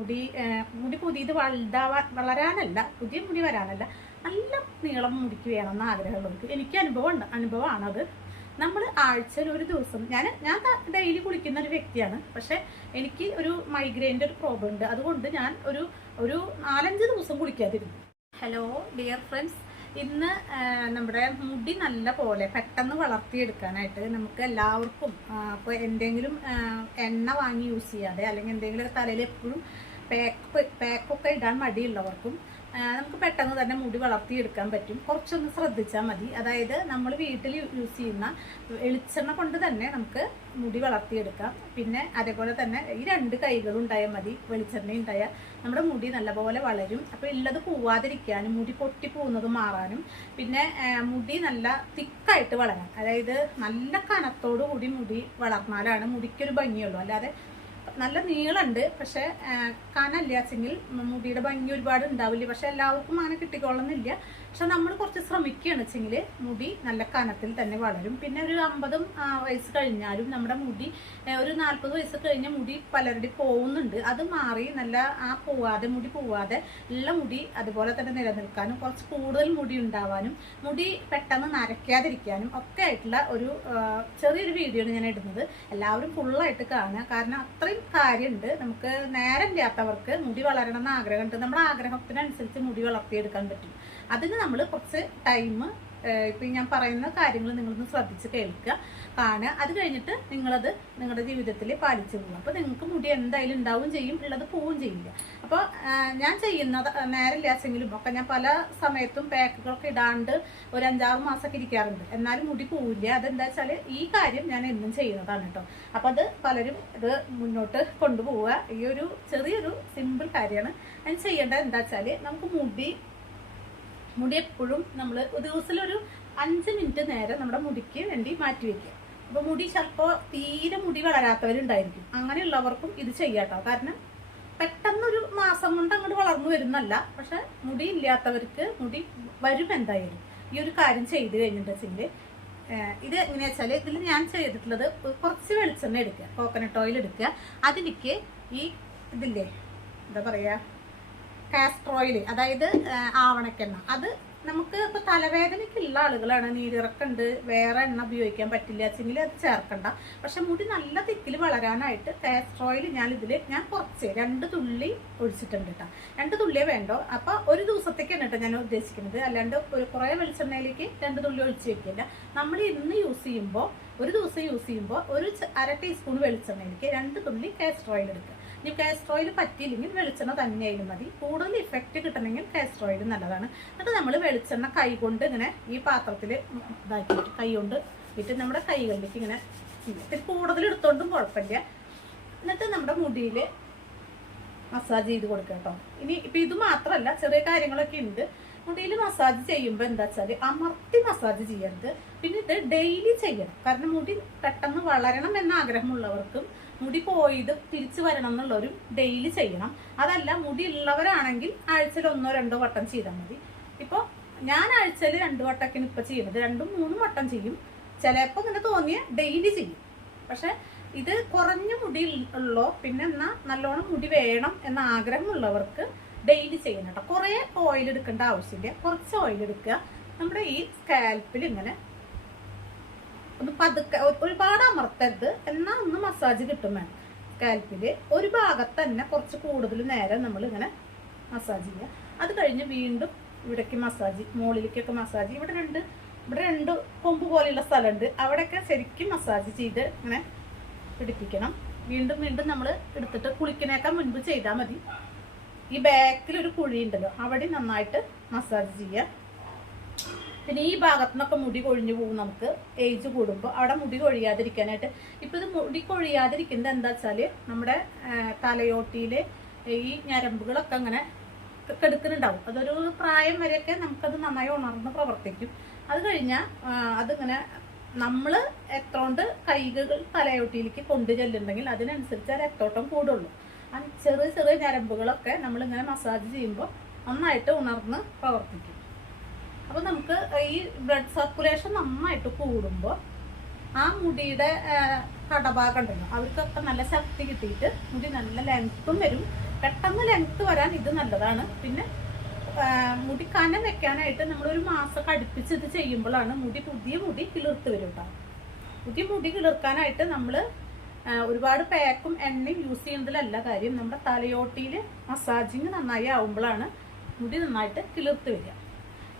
മുടി പുതിയത് വളരാനല്ല, പുതിയ മുടി വരാനല്ല, നല്ല നീളം മുടിക്ക് വേണമെന്ന് ആഗ്രഹമുള്ളവർക്ക് എനിക്ക് അനുഭവമാണത്. നമ്മൾ ആഴ്ചയിൽ ഒരു ദിവസം ഞാൻ ഡെയിലി കുളിക്കുന്ന ഒരു വ്യക്തിയാണ്. പക്ഷെ എനിക്ക് ഒരു മൈഗ്രെയിൻ്റെ ഒരു പ്രോബ്ലം ഉണ്ട്. അതുകൊണ്ട് ഞാൻ ഒരു 4-5 ദിവസം കുളിക്കാതിരുന്നു. ഹലോ ഡിയർ ഫ്രണ്ട്സ്, ഇന്ന് നമ്മുടെ മുടി നല്ല പോലെ പെട്ടെന്ന് വളർത്തിയെടുക്കാനായിട്ട് നമുക്ക് എല്ലാവർക്കും ഇപ്പോൾ എന്തെങ്കിലും എണ്ണ വാങ്ങി യൂസ് ചെയ്യാതെ അല്ലെങ്കിൽ എന്തെങ്കിലും തലയിൽ എപ്പോഴും പാക്കൊക്കെ ഇടാൻ മടിയുള്ളവർക്കും നമുക്ക് പെട്ടെന്ന് തന്നെ മുടി വളർത്തിയെടുക്കാൻ പറ്റും. കുറച്ചൊന്ന് ശ്രദ്ധിച്ചാൽ മതി. അതായത് നമ്മൾ വീട്ടിൽ യൂസ് ചെയ്യുന്ന വെളിച്ചെണ്ണ കൊണ്ട് തന്നെ നമുക്ക് മുടി വളർത്തിയെടുക്കാം. പിന്നെ അതേപോലെ തന്നെ ഈ 2 കൈകളും ഉണ്ടായാൽ മതി. വെളിച്ചെണ്ണ ഉണ്ടായാൽ നമ്മുടെ മുടി നല്ലപോലെ വളരും. അപ്പോൾ ഉള്ളത് പോവാതിരിക്കാനും മുടി പൊട്ടി പോകുന്നത് മാറാനും പിന്നെ മുടി നല്ല തിക്കായിട്ട് വളരാൻ, അതായത് നല്ല കനത്തോടു കൂടി മുടി വളർന്നാലാണ് മുടിക്കൊരു ഭംഗിയുള്ളൂ. അല്ലാതെ നല്ല നീളമുണ്ട് പക്ഷെ കനല്ലാച്ചെങ്കിൽ മുടിയുടെ ഭംഗി ഒരുപാട് ഉണ്ടാവില്ല. പക്ഷെ എല്ലാവർക്കും അങ്ങനെ കിട്ടിക്കൊള്ളുന്നില്ല. പക്ഷെ നമ്മൾ കുറച്ച് ശ്രമിക്കുകയാണ് വെച്ചെങ്കിൽ മുടി നല്ല കനത്തിൽ തന്നെ വളരും. പിന്നെ ഒരു 50 വയസ്സ് കഴിഞ്ഞാലും നമ്മുടെ മുടി ഒരു 40 വയസ്സ് കഴിഞ്ഞ മുടി പലരുടെ പോകുന്നുണ്ട്. അത് മാറി നല്ല മുടി പോവാതെ ഉള്ള മുടി അതുപോലെ തന്നെ നിലനിൽക്കാനും കുറച്ച് കൂടുതൽ മുടി ഉണ്ടാവാനും മുടി പെട്ടെന്ന് നരയ്ക്കാതിരിക്കാനും ഒക്കെ ആയിട്ടുള്ള ഒരു ചെറിയൊരു വീഡിയോ ആണ് ഞാൻ ഇടുന്നത്. എല്ലാവരും ഫുള്ളായിട്ട് കാണുക. കാരണം അത്രയും കാര്യമുണ്ട്. നമുക്ക് നേരമില്ലാത്തവർക്ക് മുടി വളരണം എന്ന് ആഗ്രഹമുണ്ട്. നമ്മുടെ ആഗ്രഹത്തിനനുസരിച്ച് മുടി വളർത്തിയെടുക്കാൻ പറ്റും. അതിന് നമ്മൾ കുറച്ച് ടൈം ഇപ്പം ഞാൻ പറയുന്ന കാര്യങ്ങൾ നിങ്ങളൊന്ന് ശ്രദ്ധിച്ച് കേൾക്കുക, കാണുക. അത് കഴിഞ്ഞിട്ട് നിങ്ങളത് നിങ്ങളുടെ ജീവിതത്തിൽ പാലിച്ചു പോകുക. അപ്പോൾ നിങ്ങൾക്ക് മുടി എന്തായാലും ഉണ്ടാവും ചെയ്യും, ഉള്ളത് പോവുകയും ചെയ്യില്ല. അപ്പോൾ ഞാൻ ചെയ്യുന്നത് നേരമില്ലാച്ചെങ്കിലും ഒക്കെ ഞാൻ പല സമയത്തും പാക്കുകളൊക്കെ ഇടാണ്ട് ഒരു 5-6 മാസമൊക്കെ ഇരിക്കാറുണ്ട്. എന്നാലും മുടി പോവില്ല. അതെന്താ വെച്ചാൽ ഈ കാര്യം ഞാൻ എന്നും ചെയ്യുന്നതാണ് കേട്ടോ. അപ്പോൾ അത് പലരും ഇത് മുന്നോട്ട് കൊണ്ടുപോവുക. ഈ ഒരു ചെറിയൊരു സിമ്പിൾ കാര്യമാണ്. ഞാൻ ചെയ്യേണ്ടത് എന്താ വെച്ചാൽ നമുക്ക് മുടി എപ്പോഴും നമ്മൾ ദിവസത്തിലൊരു 5 മിനിറ്റ് നേരം നമ്മുടെ മുടിക്ക് വേണ്ടി മാറ്റി വയ്ക്കുക. അപ്പോൾ മുടി ചിലപ്പോൾ തീരെ മുടി വളരാത്തവരുണ്ടായിരിക്കും. അങ്ങനെയുള്ളവർക്കും ഇത് ചെയ്യാട്ടോ. കാരണം പെട്ടെന്നൊരു മാസം കൊണ്ട് അങ്ങോട്ട് വളർന്നു വരുന്നല്ല. പക്ഷെ മുടി ഇല്ലാത്തവർക്ക് മുടി വരും എന്തായാലും. ഈ ഒരു കാര്യം ചെയ്ത് കഴിഞ്ഞിട്ടുണ്ടെങ്കിൽ ഇത് എങ്ങനെയാ വെച്ചാൽ ഇതിൽ ഞാൻ ചെയ്തിട്ടുള്ളത് കുറച്ച് വെളിച്ചെണ്ണ എടുക്കുക, കോക്കനട്ട് ഓയിൽ എടുക്കുക. അതിലേക്ക് ഈ ഇതില്ലേ എന്താ പറയുക, കാസ്റ്റർ ഓയിൽ, അതായത് ആവണക്കെണ്ണ. അത് നമുക്ക് ഇപ്പോൾ തലവേദനയ്ക്കുള്ള ആളുകളാണ്, നീരിറക്കുണ്ട്, വേറെ എണ്ണ ഉപയോഗിക്കാൻ പറ്റില്ല വെച്ചെങ്കിൽ അത് ചേർക്കണ്ട. പക്ഷെ മുടി നല്ല തിക്കിൽ വളരാനായിട്ട് കാസ്റ്റർ ഓയിൽ ഞാൻ കുറച്ച് 2 തുള്ളി ഒഴിച്ചിട്ടുണ്ട് കേട്ടോ. 2 തുള്ളിയേ വേണ്ടോ. അപ്പോൾ ഒരു ദിവസത്തേക്കാണ് കേട്ടോ ഞാൻ ഉദ്ദേശിക്കുന്നത്. അല്ലാണ്ട് കുറേ വെളിച്ചെണ്ണയിലേക്ക് 2 തുള്ളി ഒഴിച്ച് വെക്കില്ല. നമ്മൾ ഇന്ന് യൂസ് ചെയ്യുമ്പോൾ, ഒരു ദിവസം യൂസ് ചെയ്യുമ്പോൾ ഒരു 1/2 ടീസ്പൂൺ വെളിച്ചെണ്ണയിലേക്ക് 2 തുള്ളി കാസ്റ്റർ ഓയിൽ എടുക്കുക. ഇനി കാസ്റ്റർ ഓയിൽ പറ്റിയില്ലെങ്കിൽ വെളിച്ചെണ്ണ തന്നെയായാലും മതി. കൂടുതൽ ഇഫക്റ്റ് കിട്ടണമെങ്കിൽ കാസ്റ്റർ ഓയിൽ നല്ലതാണ്. എന്നിട്ട് നമ്മൾ വെളിച്ചെണ്ണ കൈ കൊണ്ട് ഇങ്ങനെ ഈ പാത്രത്തിൽ ഇതാക്കിയിട്ട് കൈ കൊണ്ട് ഇട്ട് നമ്മുടെ കൈകളിലേക്ക് ഇങ്ങനെ ഇത്തിരി കൂടുതൽ എടുത്തോണ്ടും കുഴപ്പമില്ല. എന്നിട്ട് നമ്മുടെ മുടിയിൽ മസാജ് ചെയ്ത് കൊടുക്കുക കേട്ടോ. ഇനി ഇപ്പം ഇത് മാത്രമല്ല, ചെറിയ കാര്യങ്ങളൊക്കെ ഉണ്ട്. മുടിയിൽ മസാജ് ചെയ്യുമ്പോൾ എന്താ വെച്ചാൽ അമർത്തി മസാജ് ചെയ്യരുത്. പിന്നെ ഇത് ഡെയിലി ചെയ്യണം. കാരണം മുടി പെട്ടെന്ന് വളരണം എന്ന ആഗ്രഹമുള്ളവർക്കും മുടി പോയത് തിരിച്ചു വരണം എന്നുള്ളവരും ഡെയിലി ചെയ്യണം. അതല്ല മുടി ഉള്ളവരാണെങ്കിൽ ആഴ്ചയിൽ 1-2 വട്ടം ചെയ്താൽ മതി. ഇപ്പോൾ ഞാൻ ആഴ്ചയിൽ 2 വട്ടമൊക്കെയാണ് ഇപ്പോൾ ചെയ്യുന്നത്. 2-3 വട്ടം ചെയ്യും. ചിലപ്പോൾ ഇങ്ങനെ തോന്നിയ ഡെയിലി ചെയ്യും. പക്ഷെ ഇത് കുറഞ്ഞ മുടി ഉള്ളോ പിന്നെ എന്നാൽ നല്ലോണം മുടി വേണം എന്ന ആഗ്രഹമുള്ളവർക്ക് ഡെയിലി ചെയ്യണം കേട്ടോ. കുറേ ഓയിൽ എടുക്കേണ്ട ആവശ്യമില്ല. കുറച്ച് ഓയിൽ എടുക്കുക. നമ്മുടെ ഈ സ്കാൽപ്പിൽ ഇങ്ങനെ ഒന്ന് പതുക്കെ, ഒരുപാട് അമർത്തരുത്, എന്നാൽ ഒന്ന് മസാജ് കിട്ടും വേണം. സ്കാൽപ്പിൽ ഒരു ഭാഗത്ത് തന്നെ കുറച്ച് കൂടുതൽ നേരം നമ്മൾ ഇങ്ങനെ മസാജ് ചെയ്യുക. അത് കഴിഞ്ഞ് വീണ്ടും ഇവിടേക്ക് മസാജ്, മുകളിലേക്കൊക്കെ മസാജ്. ഇവിടെ 2 കൊമ്പ് പോലെയുള്ള സ്ഥലമുണ്ട്. അവിടെയൊക്കെ ശരിക്കും മസാജ് ചെയ്ത് ഇങ്ങനെ പിടിപ്പിക്കണം. വീണ്ടും നമ്മൾ എടുത്തിട്ട് കുളിക്കുന്നേക്കാൾ മുൻപ് ചെയ്താൽ മതി. ഈ ബാക്കിലൊരു കുഴി ഉണ്ടല്ലോ, അവിടെ നന്നായിട്ട് മസാജ് ചെയ്യുക. പിന്നെ ഈ ഭാഗത്തു നിന്നൊക്കെ മുടി കൊഴിഞ്ഞു പോകും. നമുക്ക് ഏജ് കൂടുമ്പോൾ അവിടെ മുടി കൊഴിയാതിരിക്കാനായിട്ട് ഇപ്പം ഇത് മുടി കൊഴിയാതിരിക്കുന്നത് എന്താ വെച്ചാൽ നമ്മുടെ തലയോട്ടിയിലെ ഈ ഞരമ്പുകളൊക്കെ അങ്ങനെ കെടുക്കുന്നുണ്ടാവും. അതൊരു പ്രായം വരെയൊക്കെ നമുക്കത് നന്നായി ഉണർന്ന് പ്രവർത്തിക്കും. അത് കഴിഞ്ഞാൽ അതിങ്ങനെ നമ്മൾ എത്രോണ്ട് കൈകൾ തലയോട്ടിയിലേക്ക് കൊണ്ടു ചെല്ലുന്നുണ്ടെങ്കിൽ അതിനനുസരിച്ച് രക്തോട്ടം കൂടുള്ളൂ. ആ ചെറിയ ഞരമ്പുകളൊക്കെ നമ്മളിങ്ങനെ മസാജ് ചെയ്യുമ്പോൾ നന്നായിട്ട് ഉണർന്ന് പ്രവർത്തിക്കും. അപ്പോൾ നമുക്ക് ഈ ബ്ലഡ് സർക്കുലേഷൻ നന്നായിട്ട് കൂടുമ്പോൾ ആ മുടിയുടെ കടഭാഗം ഉണ്ടല്ലോ അവർക്കൊക്കെ നല്ല ശക്തി കിട്ടിയിട്ട് മുടി നല്ല ലെങ്ത്തും വരും. പെട്ടെന്ന് ലെങ്ത് വരാൻ ഇത് നല്ലതാണ്. പിന്നെ മുടി കനം വെക്കാനായിട്ട് നമ്മളൊരു മാസം അടുപ്പിച്ച് ഇത് ചെയ്യുമ്പോഴാണ് പുതിയ മുടി കിളിർത്ത് വരും കേട്ടോ. പുതിയ മുടി കിളിർക്കാനായിട്ട് നമ്മൾ ഒരുപാട് പാക്കും എണ്ണയും യൂസ് ചെയ്യുന്നതിലല്ല കാര്യം, നമ്മുടെ തലയോട്ടിയിൽ മസാജിങ് നന്നായി ആവുമ്പോഴാണ് മുടി നന്നായിട്ട് കിളിർത്ത് വരിക.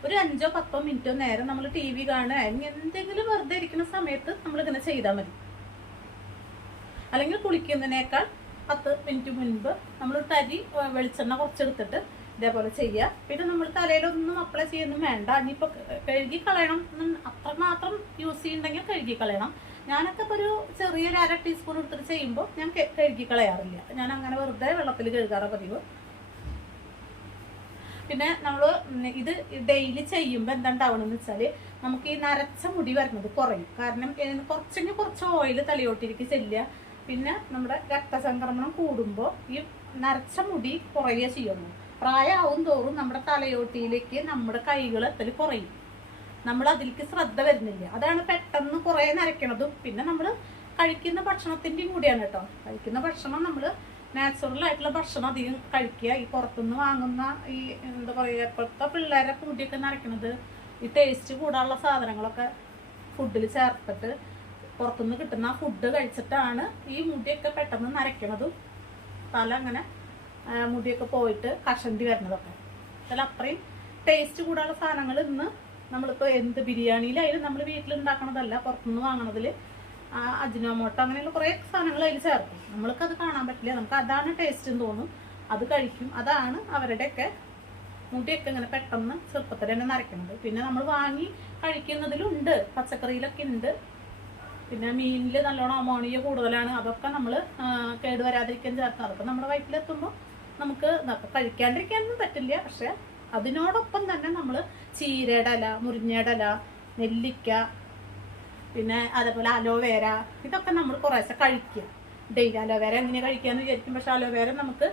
ഒരു 5-10 മിനിറ്റോ നേരം നമ്മൾ TV കാണുക, അല്ലെങ്കിൽ എന്തെങ്കിലും വെറുതെ ഇരിക്കുന്ന സമയത്ത് നമ്മളിങ്ങനെ ചെയ്താൽ മതി. അല്ലെങ്കിൽ കുളിക്കുന്നതിനേക്കാൾ 10 മിനിറ്റ് മുൻപ് നമ്മൾ തരി വെളിച്ചെണ്ണ കുറച്ചെടുത്തിട്ട് ഇതേപോലെ ചെയ്യുക. പിന്നെ നമ്മൾ തലയിലൊന്നും അപ്ലൈ ചെയ്യുന്നു വേണ്ട. ഇനിയിപ്പോൾ കഴുകി കളയണം, അത്രമാത്രം യൂസ് ചെയ്യുന്നുണ്ടെങ്കിൽ കഴുകി കളയണം. ഞാനൊക്കെ ഇപ്പോൾ ഒരു ചെറിയൊരു 1/2 ടീസ്പൂൺ എടുത്തിട്ട് ചെയ്യുമ്പോൾ ഞാൻ കഴുകി കളയാറില്ല. ഞാൻ അങ്ങനെ വെറുതെ വെള്ളത്തിൽ കഴുകാറ് പതിവ്. പിന്നെ നമ്മൾ ഇത് ഡെയിലി ചെയ്യുമ്പോൾ എന്താണ്ടാവണമെന്ന് വെച്ചാൽ നമുക്ക് ഈ നരച്ച മുടി വരുന്നത് കുറയും. കാരണം കുറച്ച് ഓയിൽ തലയോട്ടിലേക്ക് ചെല്ലുക. പിന്നെ നമ്മുടെ രക്തസംക്രമണം കൂടുമ്പോൾ ഈ നരച്ച മുടി കുറയുക ചെയ്യുന്നു. പ്രായമാവും തോറും നമ്മുടെ തലയോട്ടിയിലേക്ക് നമ്മുടെ കൈകൾ എത്തൽ കുറയും. നമ്മൾ അതിലേക്ക് ശ്രദ്ധ വരുന്നില്ല. അതാണ് പെട്ടെന്ന് കുറേ നരയ്ക്കണതും. പിന്നെ നമ്മൾ കഴിക്കുന്ന ഭക്ഷണത്തിൻ്റെയും കൂടിയാണ് കേട്ടോ. കഴിക്കുന്ന ഭക്ഷണം നമ്മൾ നാച്ചുറൽ ആയിട്ടുള്ള ഭക്ഷണം അധികം കഴിക്കുക. ഈ പുറത്തുനിന്ന് വാങ്ങുന്ന ഈ എന്താ പറയുക, ഇപ്പോഴത്തെ പിള്ളേരെ മുടിയൊക്കെ നരയ്ക്കണത് ഈ ടേസ്റ്റ് കൂടാനുള്ള സാധനങ്ങളൊക്കെ ഫുഡിൽ ചേർത്തിട്ട് പുറത്തുനിന്ന് കിട്ടുന്ന ഫുഡ് കഴിച്ചിട്ടാണ് ഈ മുടിയൊക്കെ പെട്ടെന്ന് നരയ്ക്കണതും തല അങ്ങനെ മുടിയൊക്കെ പോയിട്ട് കഷണ്ടി വരുന്നതൊക്കെ. ചില അത്രയും ടേസ്റ്റ് കൂടാനുള്ള സാധനങ്ങൾ ഇന്ന് നമ്മളിപ്പോൾ എന്ത് ബിരിയാണിയിലായാലും നമ്മൾ വീട്ടിലുണ്ടാക്കണതല്ല, പുറത്തുനിന്ന് വാങ്ങണതിൽ അജിനോമോട്ടോ അങ്ങനെയുള്ള കുറേ സാധനങ്ങൾ അതിൽ ചേർക്കും. നമ്മൾക്കത് കാണാൻ പറ്റില്ല. നമുക്ക് അതാണ് ടേസ്റ്റ് എന്ന് തോന്നും, അത് കഴിക്കും. അതാണ് അവരുടെയൊക്കെ മുടിയൊക്കെ ഇങ്ങനെ പെട്ടെന്ന് ചെറുപ്പത്തിൽ തന്നെ നരയ്ക്കുന്നത്. പിന്നെ നമ്മൾ വാങ്ങി കഴിക്കുന്നതിലുണ്ട്, പച്ചക്കറിയിലൊക്കെ ഉണ്ട്. പിന്നെ മീനിൽ നല്ലോണം അമോണിയ കൂടുതലാണ്. അതൊക്കെ നമ്മൾ കേടുവരാതിരിക്കാൻ ചേർക്കാം. അതൊക്കെ നമ്മുടെ വയറ്റിലെത്തുമ്പോൾ നമുക്ക് കഴിക്കാണ്ടിരിക്കാനൊന്നും പറ്റില്ല. പക്ഷെ അതിനോടൊപ്പം തന്നെ നമ്മൾ ചീരയുടെ ഇല, മുരിങ്ങയുടെ ഇല, നെല്ലിക്ക, പിന്നെ അതേപോലെ അലോവേര, ഇതൊക്കെ നമ്മൾ കുറേശ്ശെ കഴിക്കുക ഡെയിലി. അലോവേര എങ്ങനെ കഴിക്കാമെന്ന് വിചാരിക്കും. പക്ഷെ അലോവേര നമുക്ക്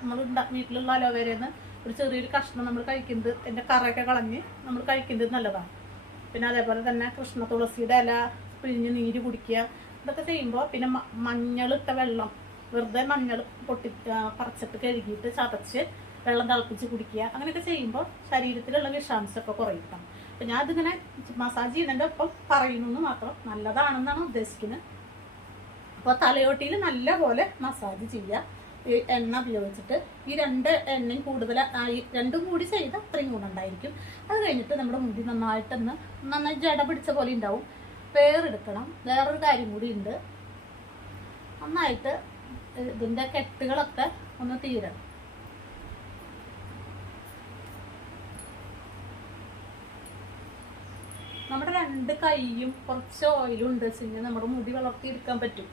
നമ്മൾ വീട്ടിലുള്ള അലോവേരന്ന് ഒരു ചെറിയൊരു കഷ്ണം നമ്മൾ കഴിക്കുന്നത്, എൻ്റെ കറയൊക്കെ കളഞ്ഞ് നമ്മൾ കഴിക്കുന്നത് നല്ലതാണ്. പിന്നെ അതേപോലെ തന്നെ കൃഷ്ണ തുളസിയുടെ ഇല പിഴിഞ്ഞ് നീര് കുടിക്കുക. ഇതൊക്കെ ചെയ്യുമ്പോൾ പിന്നെ മഞ്ഞളിട്ട വെള്ളം, വെറുതെ മഞ്ഞൾ പറിച്ചിട്ട് കഴുകിയിട്ട് ചതച്ച് വെള്ളം തിളപ്പിച്ച് കുടിക്കുക. അങ്ങനെയൊക്കെ ചെയ്യുമ്പോൾ ശരീരത്തിലുള്ള വിഷാംശമൊക്കെ കുറയും. അപ്പം ഞാൻ അതിങ്ങനെ മസാജ് ചെയ്യുന്നതിൻ്റെ ഒപ്പം പറയുന്നു മാത്രം, നല്ലതാണെന്നാണ് ഉദ്ദേശിക്കുന്നത്. അപ്പോൾ തലയോട്ടിയിൽ നല്ല പോലെ മസാജ് ചെയ്യുക ഈ എണ്ണ ഉപയോഗിച്ചിട്ട്. ഈ 2 എണ്ണയും കൂടുതൽ രണ്ടും കൂടി ചെയ്താൽ അത്രയും ഗുണമുണ്ടായിരിക്കും. അത് കഴിഞ്ഞിട്ട് നമ്മുടെ മുടി നന്നായി ജട പിടിച്ച പോലെ ഉണ്ടാവും. വേറെടുക്കണം. വേറൊരു കാര്യം കൂടി ഉണ്ട്, നന്നായിട്ട് ഇതിൻ്റെ കെട്ടുകളൊക്കെ ഒന്ന് തീരണം. നമ്മുടെ 2 കൈയും കുറച്ച് ഓയിലും ഉണ്ട് വെച്ചാൽ നമ്മുടെ മുടി വളർത്തിയെടുക്കാൻ പറ്റും.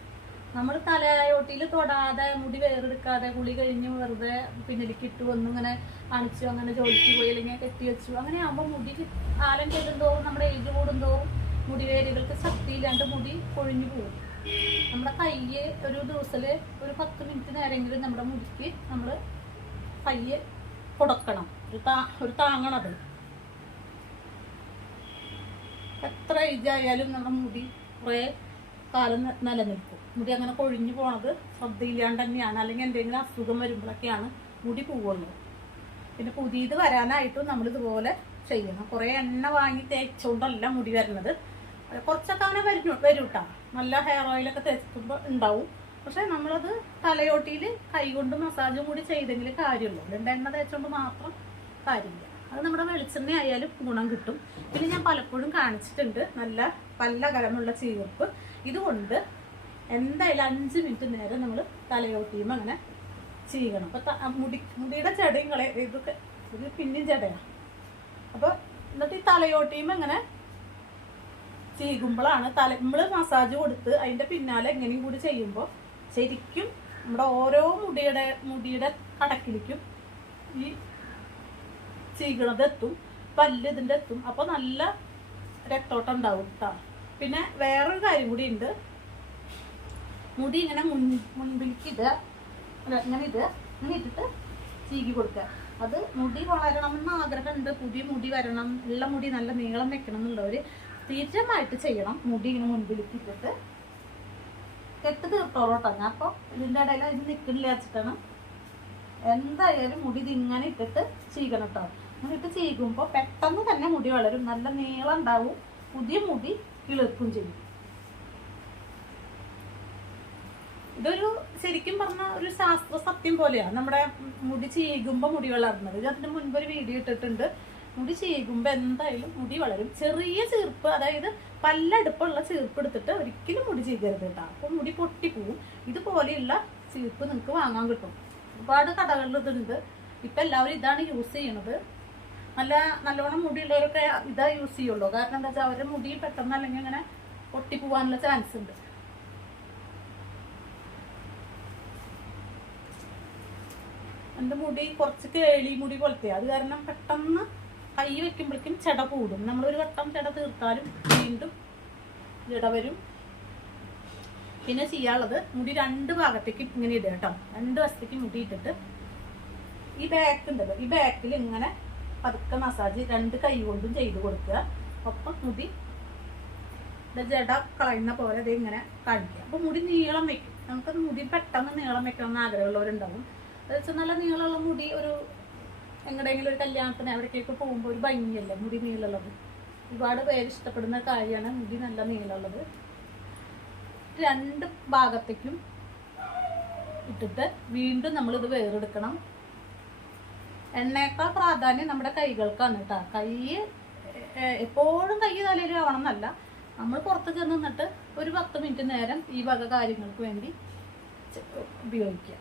നമ്മൾ തലയോട്ടിയിൽ തൊടാതെ മുടി വേറെടുക്കാതെ കുളി കഴിഞ്ഞ് വെറുതെ പിന്നിലേക്ക് ഇട്ട് വന്നു ഇങ്ങനെ കാണിച്ചു, അങ്ങനെ ജോലിക്ക് പോയി അല്ലെങ്കിൽ കെട്ടി വെച്ചു, അങ്ങനെ ആകുമ്പോൾ മുടി കാലം ചെല്ലുന്തോറും നമ്മുടെ ഏജ് കൂടുന്തോറും മുടി വേരുകൾക്ക് ശക്തിയില്ലാണ്ട് മുടി കൊഴിഞ്ഞു പോകും. നമ്മുടെ കയ്യ് ഒരു ദിവസത്തിൽ ഒരു 10 മിനിറ്റ് നേരെങ്കിലും നമ്മുടെ മുടിക്ക് നമ്മൾ കയ്യ് കൊടുക്കണം, ഒരു താങ്ങണത്. എത്ര ഏജ് ആയാലും നമ്മുടെ മുടി കുറേ കാലം നിലനിൽക്കും. മുടി അങ്ങനെ കൊഴിഞ്ഞു പോണത് ശ്രദ്ധയില്ലാണ്ട് തന്നെയാണ്. അല്ലെങ്കിൽ എന്തെങ്കിലും അസുഖം വരുമ്പോഴൊക്കെയാണ് മുടി പോവുള്ളൂ. പിന്നെ പുതിയത് വരാനായിട്ടും നമ്മളിതുപോലെ ചെയ്യണം. കുറേ എണ്ണ വാങ്ങി തേച്ചുകൊണ്ടല്ല മുടി വരുന്നത്. കുറച്ചൊക്കെ അങ്ങനെ വരും കേട്ടോ. നല്ല ഹെയർ ഓയിലൊക്കെ തേച്ചുമ്പോൾ ഉണ്ടാവും. പക്ഷെ നമ്മളത് തലയോട്ടിയിൽ കൈകൊണ്ട് മസാജും കൂടി ചെയ്തെങ്കിൽ കാര്യമുള്ളൂ. എണ്ണ തേച്ചുകൊണ്ട് മാത്രം കാര്യമില്ല. അത് നമ്മുടെ വെളിച്ചെണ്ണ ആയാലും ഗുണം കിട്ടും. പിന്നെ ഞാൻ പലപ്പോഴും കാണിച്ചിട്ടുണ്ട് നല്ല പല്ലകലമുള്ള ചീർപ്പ്. ഇതുകൊണ്ട് എന്തായാലും 5 മിനിറ്റ് നേരം നമ്മൾ തലയോട്ടിയും അങ്ങനെ ചെയ്യണം. അപ്പോൾ മുടിയുടെ ജടയും ഇതൊക്കെ ഇത് പിന്നെയും ജടയാണ്. അപ്പോൾ എന്നിട്ട് ഈ തലയോട്ടിയും അങ്ങനെ ചെയ്യുമ്പോഴാണ് നമ്മൾ മസാജ് കൊടുത്ത് അതിൻ്റെ പിന്നാലെ എങ്ങനെയും കൂടി ചെയ്യുമ്പോൾ ശരിക്കും നമ്മുടെ ഓരോ മുടിയുടെ കടക്കിലേക്കും ഈ ചീകണത് എത്തും, പല്ല് ഇതിൻ്റെ എത്തും. അപ്പോൾ നല്ല രക്തോട്ടം ഉണ്ടാവും കേട്ടോ. പിന്നെ വേറൊരു കാര്യം കൂടി ഉണ്ട്, മുടി ഇങ്ങനെ മുൻപിലേക്ക് ഇടുക, ഇങ്ങനെ ഇട്ടിട്ട് ചീകി കൊടുക്കുക. അത് മുടി വളരണമെന്ന് ആഗ്രഹമുണ്ട്, പുതിയ മുടി വരണം, ഉള്ള മുടി നല്ല നീളം വെക്കണം എന്നുള്ളവർ സ്ഥിരമായിട്ട് ചെയ്യണം. മുടി ഇങ്ങനെ മുൻപിലേക്ക് ഇട്ടിട്ട് കെട്ട് തീർത്തോളൂ കേട്ടോ. ഞാൻ അപ്പോൾ ഇതിൻ്റെ ഇടയിൽ ഇത് നിൽക്കണില്ല വെച്ചിട്ടാണ് എന്തായാലും മുടി ഇതിങ്ങനെ ഇട്ടിട്ട് ചീകണം കേട്ടോ. അങ്ങനെ ഇട്ട് ചീകുമ്പോൾ പെട്ടെന്ന് തന്നെ മുടി വളരും, നല്ല നീളം ഉണ്ടാവും, പുതിയ മുടി കിളിർക്കും ചെയ്യും. ഇതൊരു ശരിക്കും പറഞ്ഞ ഒരു ശാസ്ത്ര സത്യം പോലെയാണ് നമ്മുടെ മുടി ചീകുമ്പോൾ മുടി വളർന്നത്. ഇത് അതിന് മുൻപ് ഒരു വീഡിയോ ഇട്ടിട്ടുണ്ട്. മുടി ചീകുമ്പോൾ എന്തായാലും മുടി വളരും. ചെറിയ ചീർപ്പ്, അതായത് പല്ലടുപ്പുള്ള ചീർപ്പ് എടുത്തിട്ട് ഒരിക്കലും മുടി ചീകരുത് കേട്ടോ, അപ്പോൾ മുടി പൊട്ടിപ്പോവും. ഇതുപോലെയുള്ള ചീർപ്പ് നിങ്ങൾക്ക് വാങ്ങാൻ കിട്ടും, ഒരുപാട് കടകളിൽ ഇതുണ്ട്. ഇപ്പം എല്ലാവരും ഇതാണ് യൂസ് ചെയ്യണത്. നല്ലോണം മുടിയുള്ളവരൊക്കെ ഇതാ യൂസ് ചെയ്യുള്ളൂ. കാരണം എന്താ വെച്ചാൽ അവരുടെ മുടി പെട്ടെന്ന് അല്ലെങ്കിൽ അങ്ങനെ പൊട്ടിപ്പോവാനുള്ള ചാൻസ് ഉണ്ട്. എൻ്റെ മുടി കുറച്ച് കേളി മുടി പോലത്തെ, അത് കാരണം പെട്ടെന്ന് കൈ വെക്കുമ്പോഴേക്കും ചെട കൂടും. നമ്മളൊരു വട്ടം ചെട തീർത്താലും വീണ്ടും ജട വരും. പിന്നെ ചെയ്യാനുള്ളത് മുടി 2 ഭാഗത്തേക്ക് ഇങ്ങനെ ഇടുക കേട്ടോ. 2 വശത്തേക്ക് മുടി ഇട്ടിട്ട് ഈ ബാക്ക് ഉണ്ടല്ലോ, ഈ ബാക്കിൽ ഇങ്ങനെ പതുക്കെ മസാജ് 2 കൈ കൊണ്ടും ചെയ്ത് കൊടുക്കുക. ഒപ്പം മുടി ജട കളയുന്ന പോലെ അത് ഇങ്ങനെ കാണിക്കുക. അപ്പോൾ മുടി നീളം വെക്കും. നമുക്ക് മുടി പെട്ടെന്ന് നീളം വെക്കണമെന്ന് ആഗ്രഹമുള്ളവരുണ്ടാവും. അത് വെച്ചാൽ നല്ല നീളമുള്ള മുടി ഒരു എങ്ങടെയെങ്കിലും ഒരു കല്യാണത്തിന് എവിടേക്കൊക്കെ പോകുമ്പോൾ ഒരു ഭംഗിയല്ലേ മുടി നീളമുള്ളത്. ഒരുപാട് പേര് ഇഷ്ടപ്പെടുന്ന കാര്യമാണ് മുടി നല്ല നീളമുള്ളത്. 2 ഭാഗത്തേക്കും ഇട്ടിട്ട് വീണ്ടും നമ്മളിത് വേറെടുക്കണം. എണ്ണയേക്കാൾ പ്രാധാന്യം നമ്മുടെ കൈകൾക്കാണ് കേട്ടോ. കൈ എപ്പോഴും കൈ തലയിൽ ആവണം എന്നല്ല, നമ്മൾ പുറത്ത് ചെന്ന് നിന്നിട്ട് ഒരു 10 മിനിറ്റ് നേരം ഈ വക കാര്യങ്ങൾക്ക് വേണ്ടി ഉപയോഗിക്കുക.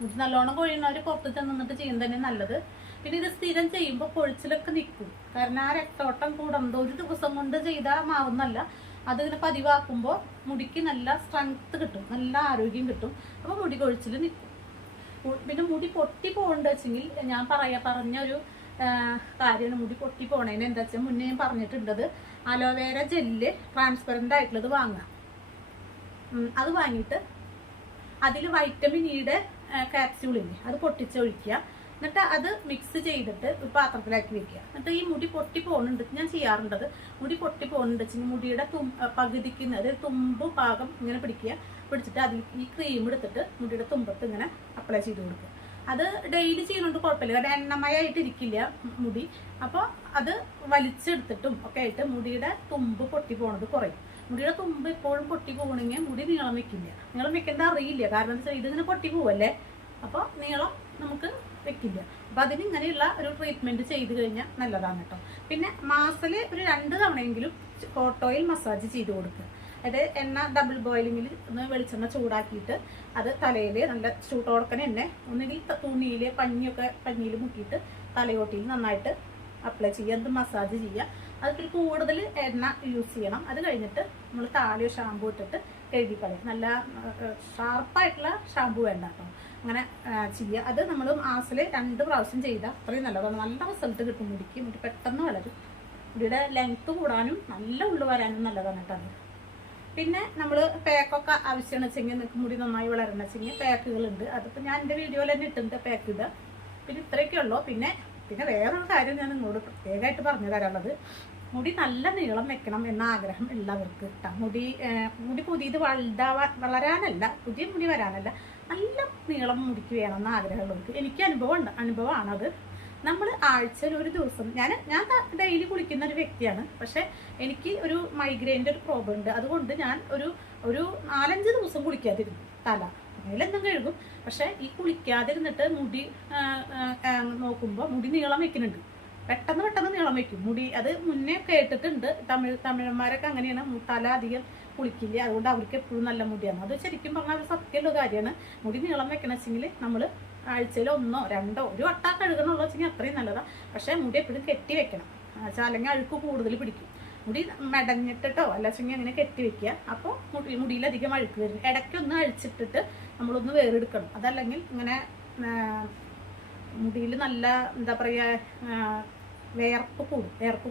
മുടി നല്ലോണം കൊഴിയുന്നവർ പുറത്ത് ചെന്ന് നിന്നിട്ട് ചെയ്യുന്നത് തന്നെ നല്ലത്. പിന്നെ ഇത് സ്ഥിരം ചെയ്യുമ്പോൾ കൊഴിച്ചിലൊക്കെ നിൽക്കും. കാരണം ആ രക്തോട്ടം കൂടുന്നത് ഒരു ദിവസം കൊണ്ട് ചെയ്താൽ മാവുന്നല്ല, അതിങ്ങനെ പതിവാക്കുമ്പോൾ മുടിക്ക് നല്ല സ്ട്രെങ്ത് കിട്ടും, നല്ല ആരോഗ്യം കിട്ടും. അപ്പോൾ മുടി കൊഴിച്ചിൽ നിൽക്കും. പിന്നെ മുടി പൊട്ടി പോകേണ്ട വെച്ചെങ്കിൽ ഞാൻ പറഞ്ഞൊരു കാര്യമാണ്. മുടി പൊട്ടി പോണേന് എന്താ വെച്ചാൽ മുന്നേ ഞാൻ പറഞ്ഞിട്ടുണ്ടത്, അലോവേര ജെല്ല് ട്രാൻസ്പെറൻ്റ് ആയിട്ടുള്ളത് വാങ്ങാം. അത് വാങ്ങിയിട്ട് അതിൽ വൈറ്റമിൻ ഇയുടെ ക്യാപ്സ്യൂളില്ലേ അത് പൊട്ടിച്ചൊഴിക്കുക. എന്നിട്ട് അത് മിക്സ് ചെയ്തിട്ട് ഒരു പാത്രത്തിലാക്കി വെക്കുക. എന്നിട്ട് ഈ മുടി പൊട്ടി പോകുന്നുണ്ട്, ഞാൻ ചെയ്യാറുണ്ടത്, മുടി പൊട്ടി പോകുന്നുണ്ട് വെച്ചെങ്കിൽ മുടിയുടെ പകുതിക്ക് അതായത് തുമ്പ് ഭാഗം ഇങ്ങനെ പിടിച്ചിട്ട് അതിൽ ഈ ക്രീം എടുത്തിട്ട് മുടിയുടെ തുമ്പത്ത് ഇങ്ങനെ അപ്ലൈ ചെയ്ത് കൊടുക്കുക. അത് ഡെയിലി ചെയ്യുന്നതുകൊണ്ട് കുഴപ്പമില്ല, കാരണം എണ്ണമയായിട്ട് ഇരിക്കില്ല മുടി. അപ്പോൾ അത് വലിച്ചെടുത്തിട്ടും ഒക്കെ ആയിട്ട് മുടിയുടെ തുമ്പ് പൊട്ടി പോണത് കുറയും. മുടിയുടെ തുമ്പ് എപ്പോഴും പൊട്ടി പോകണമെങ്കിൽ മുടി നീളം വെക്കില്ല. നീളം വെക്കേണ്ട അറിയില്ല, കാരണം എന്താ വെച്ചാൽ ഇതിങ്ങനെ പൊട്ടി പോവല്ലേ, അപ്പോൾ നീളം നമുക്ക് വെക്കില്ല. അപ്പോൾ അതിന് ഇങ്ങനെയുള്ള ഒരു ട്രീറ്റ്മെൻറ്റ് ചെയ്ത് കഴിഞ്ഞാൽ നല്ലതാണ് കേട്ടോ. പിന്നെ മാസത്തിൽ ഒരു 2 തവണയെങ്കിലും ഹോട്ട് ഓയിൽ മസാജ് ചെയ്ത് കൊടുക്കുക. അതായത് എണ്ണ ഡബിൾ ബോയിലിങ്ങിൽ ഒന്ന് വെളിച്ചെണ്ണ ചൂടാക്കിയിട്ട് അത് തലയിൽ നല്ല ചൂട്ടോടക്കനെ തന്നെ ഒന്നുകിൽ തുണിയിൽ പഞ്ഞിയിൽ മുക്കിയിട്ട് തലയോട്ടിയിൽ നന്നായിട്ട് അപ്ലൈ ചെയ്യുക, അത് മസാജ് ചെയ്യുക. അതിൽ കൂടുതൽ എണ്ണ യൂസ് ചെയ്യണം. അത് കഴിഞ്ഞിട്ട് നമ്മൾ താളിയോ ഷാമ്പൂ ഇട്ടിട്ട് കഴുകിക്കളയും. നല്ല ഷാർപ്പായിട്ടുള്ള ഷാമ്പൂ വേണ്ട കേട്ടോ, അങ്ങനെ ചെയ്യുക. അത് നമ്മൾ മാസത്തിൽ 2 പ്രാവശ്യം ചെയ്താൽ അത്രയും നല്ലതാണ്. നല്ല റിസൾട്ട് കിട്ടും മുടിക്ക്. മുടി പെട്ടെന്ന് വളരും. മുടിയുടെ ലെങ്ത്ത് കൂടാനും നല്ല ഉള്ളു വരാനും നല്ലതാണ് കേട്ടോ അത്. പിന്നെ നമ്മൾ പാക്കൊക്കെ ആവശ്യമാണ് വെച്ചെങ്കിൽ നിങ്ങൾക്ക് മുടി നന്നായി വളരണം വെച്ചെങ്കിൽ പാക്കുകളുണ്ട്. അതിപ്പോൾ ഞാൻ എൻ്റെ വീഡിയോയിൽ തന്നെ ഇട്ടിട്ട് പാക്ക് ഇടുക. പിന്നെ ഇത്രയൊക്കെ ഉള്ളൂ. പിന്നെ വേറൊരു കാര്യം ഞാൻ നിങ്ങളോട് പ്രത്യേകമായിട്ട് പറഞ്ഞു തരാനുള്ളത്, മുടി നല്ല നീളം വെക്കണം എന്ന ആഗ്രഹം ഉള്ളവർക്ക് കിട്ടാം. മുടി പുതിയത് വളരാനല്ല, പുതിയ മുടി വരാനല്ല, നല്ല നീളം മുടിക്ക് വേണമെന്ന് ആഗ്രഹമുള്ളവർക്ക് എനിക്ക് അനുഭവമാണത്. നമ്മൾ ആഴ്ചയിൽ ഒരു ദിവസം ഞാൻ ഡെയിലി കുളിക്കുന്ന ഒരു വ്യക്തിയാണ്. പക്ഷെ എനിക്ക് ഒരു മൈഗ്രെയിൻ്റെ ഒരു പ്രോബ്ലം ഉണ്ട്. അതുകൊണ്ട് ഞാൻ ഒരു 4-5 ദിവസം കുളിക്കാതിരുന്നു. തല മേലെന്തും കഴുകും, പക്ഷെ ഈ കുളിക്കാതിരുന്നിട്ട് മുടി നോക്കുമ്പോൾ മുടി നീളം വെക്കുന്നുണ്ട്. പെട്ടെന്ന് നീളം വെക്കും മുടി. അത് മുന്നേ കേട്ടിട്ടുണ്ട്, തമിഴന്മാരൊക്കെ അങ്ങനെയാണ്, തല അധികം കുളിക്കില്ല, അതുകൊണ്ട് അവർക്ക് എപ്പോഴും നല്ല മുടിയാണ്. അത് ശരിക്കും പറഞ്ഞാൽ ഒരു സത്യമുള്ള കാര്യമാണ്. മുടി നീളം വെക്കണം വെച്ചെങ്കിൽ നമ്മൾ ആഴ്ചയിൽ 1 or 2 ഒരു വട്ടം കഴുകണമെന്ന് വെച്ചെങ്കിൽ അത്രയും നല്ലതാണ്. പക്ഷേ മുടി എപ്പോഴും കെട്ടി വെക്കണം, അല്ലെങ്കിൽ അഴുക്ക് കൂടുതൽ പിടിക്കും. മുടി മെടഞ്ഞിട്ടിട്ടോ അല്ല വെച്ചെങ്കിൽ അങ്ങനെ കെട്ടി വെക്കുക. അപ്പോൾ മുടിയിലധികം അഴുക്ക് വരും. ഇടയ്ക്കൊന്ന് അഴിച്ചിട്ടിട്ട് നമ്മളൊന്ന് വേറെടുക്കണം. അതല്ലെങ്കിൽ ഇങ്ങനെ മുടിയിൽ നല്ല എന്താ പറയുക വേർപ്പ്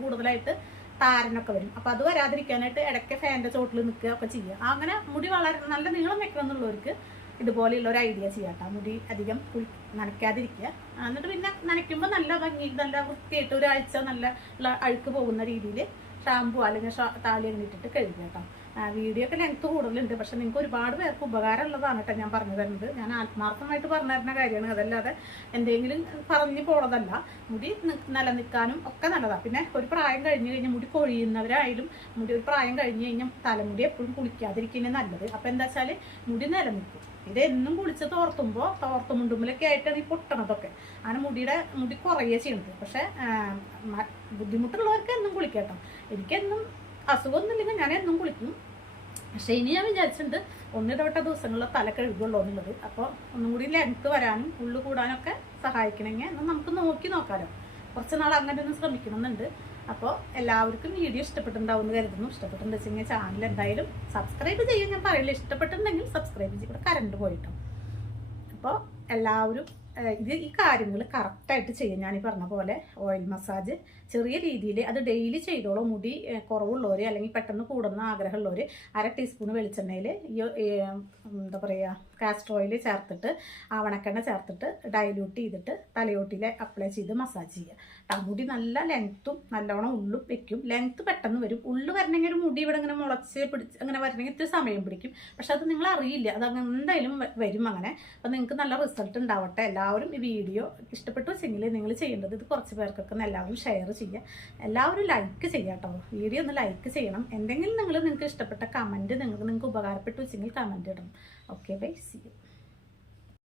കൂടുതലായിട്ട് താരനൊക്കെ വരും. അപ്പോൾ അത് വരാതിരിക്കാനായിട്ട് ഇടയ്ക്ക് ഫാനിൻ്റെ ചോട്ടിൽ നിൽക്കുക ഒക്കെ ചെയ്യുക. അങ്ങനെ മുടി വളരെ നല്ല നീളം വെക്കണം എന്നുള്ളവർക്ക് ഇതുപോലെയുള്ള ഒരു ഐഡിയ ചെയ്യാം കേട്ടോ. മുടി അധികം നനയ്ക്കാതിരിക്കുക. എന്നിട്ട് പിന്നെ നനയ്ക്കുമ്പോൾ നല്ല ഭംഗി നല്ല വൃത്തിയായിട്ട് ഒരാഴ്ച നല്ല അഴുക്ക് പോകുന്ന രീതിയിൽ ഷാമ്പു അല്ലെങ്കിൽ താളി അങ്ങനെ ഇട്ടിട്ട് കഴുകുക കേട്ടോ. വീഡിയോ ഒക്കെ ലെങ്ത് കൂടുതലുണ്ട്, പക്ഷെ നിങ്ങൾക്ക് ഒരുപാട് പേർക്ക് ഉപകാരമുള്ളതാണ് കേട്ടോ ഞാൻ പറഞ്ഞു തരുന്നത്. ഞാൻ ആത്മാർത്ഥമായിട്ട് പറഞ്ഞു തരുന്ന കാര്യമാണ്, അതല്ലാതെ എന്തെങ്കിലും പറഞ്ഞു പോണതല്ല. മുടി നിലനിൽക്കാനും ഒക്കെ നല്ലതാണ്. പിന്നെ ഒരു പ്രായം കഴിഞ്ഞ് കഴിഞ്ഞാൽ മുടി കൊഴിയുന്നവരായാലും മുടി ഒരു പ്രായം കഴിഞ്ഞ് കഴിഞ്ഞാൽ തലമുടി എപ്പോഴും കുളിക്കാതിരിക്കുന്നത് നല്ലത്. അപ്പോൾ എന്താ വെച്ചാൽ മുടി നിലനിൽക്കും. ഇത് എന്നും കുളിച്ച് തോർത്തുമുണ്ടുമ്പിലൊക്കെ ആയിട്ടാണ് ഈ പൊട്ടണതൊക്കെ. അങ്ങനെ മുടി കുറയുക ചെയ്യുന്നത്. പക്ഷെ ബുദ്ധിമുട്ടുള്ളവർക്ക് എന്നും കുളിക്കട്ടോ. എനിക്കെന്നും അസുഖമൊന്നുമില്ലെങ്കിൽ ഞാൻ എന്നും കുളിക്കും. പക്ഷെ ഇനി ഞാൻ വിചാരിച്ചിട്ടുണ്ട് ഒന്നിടവിട്ട ദിവസങ്ങളിൽ തല കഴുകുള്ളൂ എന്നുള്ളത്. അപ്പോൾ ഒന്നും കൂടി ലെങ്ത്ത് വരാനും ഉള്ളു കൂടാനൊക്കെ സഹായിക്കണമെങ്കിൽ നമുക്ക് നോക്കാമല്ലോ. കുറച്ച് നാൾ അങ്ങനെ ഒന്ന് ശ്രമിക്കണമെന്നുണ്ട്. അപ്പോൾ എല്ലാവർക്കും വീഡിയോ ഇഷ്ടപ്പെട്ടിട്ടുണ്ടാവുമെന്ന് കരുതുന്നു. ഇഷ്ടപ്പെട്ടിട്ടുണ്ടെങ്കിൽ ചാനൽ എന്തായാലും സബ്സ്ക്രൈബ് ചെയ്യാൻ ഞാൻ പറയില്ല. ഇഷ്ടപ്പെട്ടിട്ടുണ്ടെങ്കിൽ സബ്സ്ക്രൈബ് ചെയ്യും. ഇവിടെ കറണ്ട് പോയിട്ടോ. അപ്പോൾ എല്ലാവരും ഈ കാര്യങ്ങൾ കറക്റ്റായിട്ട് ചെയ്യും. ഞാൻ ഈ പറഞ്ഞ പോലെ ഓയിൽ മസാജ് ചെറിയ രീതിയിൽ അത് ഡെയിലി ചെയ്തോളൂ. മുടി കുറവുള്ളവർ അല്ലെങ്കിൽ പെട്ടെന്ന് കൂടുന്ന ആഗ്രഹമുള്ളവർ 1/2 ടീസ്പൂൺ വെളിച്ചെണ്ണയിൽ എന്താ പറയുക കാസ്റ്റർ ഓയിൽ ചേർത്തിട്ട് ആവണക്കെണ്ണ ചേർത്തിട്ട് ഡൈല്യൂട്ട് ചെയ്തിട്ട് തലയോട്ടിയിൽ അപ്ലൈ ചെയ്ത് മസാജ് ചെയ്യുക. മുടി നല്ല ലെങ്ത്തും നല്ലോണം ഉള്ളും വെക്കും. ലെങ്ത്ത് പെട്ടെന്ന് വരും. ഉള്ളു വരണമെങ്കിൽ ഒരു മുടി ഇവിടെ ഇങ്ങനെ മുളച്ച് പിടിച്ച് അങ്ങനെ വരണമെങ്കിൽ ഇത്തിരി സമയം പിടിക്കും. പക്ഷെ അത് നിങ്ങൾ അറിയില്ല, അത് എന്തായാലും വരും അങ്ങനെ. അപ്പോൾ നിങ്ങൾക്ക് നല്ല റിസൾട്ട് ഉണ്ടാവട്ടെ. എല്ലാവരും ഈ വീഡിയോ ഇഷ്ടപ്പെട്ടു വെച്ചെങ്കിൽ നിങ്ങൾ ചെയ്യേണ്ടത് ഇത് കുറച്ച് പേർക്കൊക്കെ എല്ലാവരും ഷെയർ ചെയ്യുക. എല്ലാവരും ലൈക്ക് ചെയ്യാം കേട്ടോ. വീഡിയോ ഒന്ന് ലൈക്ക് ചെയ്യണം. എന്തെങ്കിലും നിങ്ങൾക്ക് ഇഷ്ടപ്പെട്ട കമൻറ്റ് നിങ്ങൾക്ക് ഉപകാരപ്പെട്ടു വെച്ചെങ്കിൽ കമൻറ്റ് ഇടണം. Okay, bye, see U.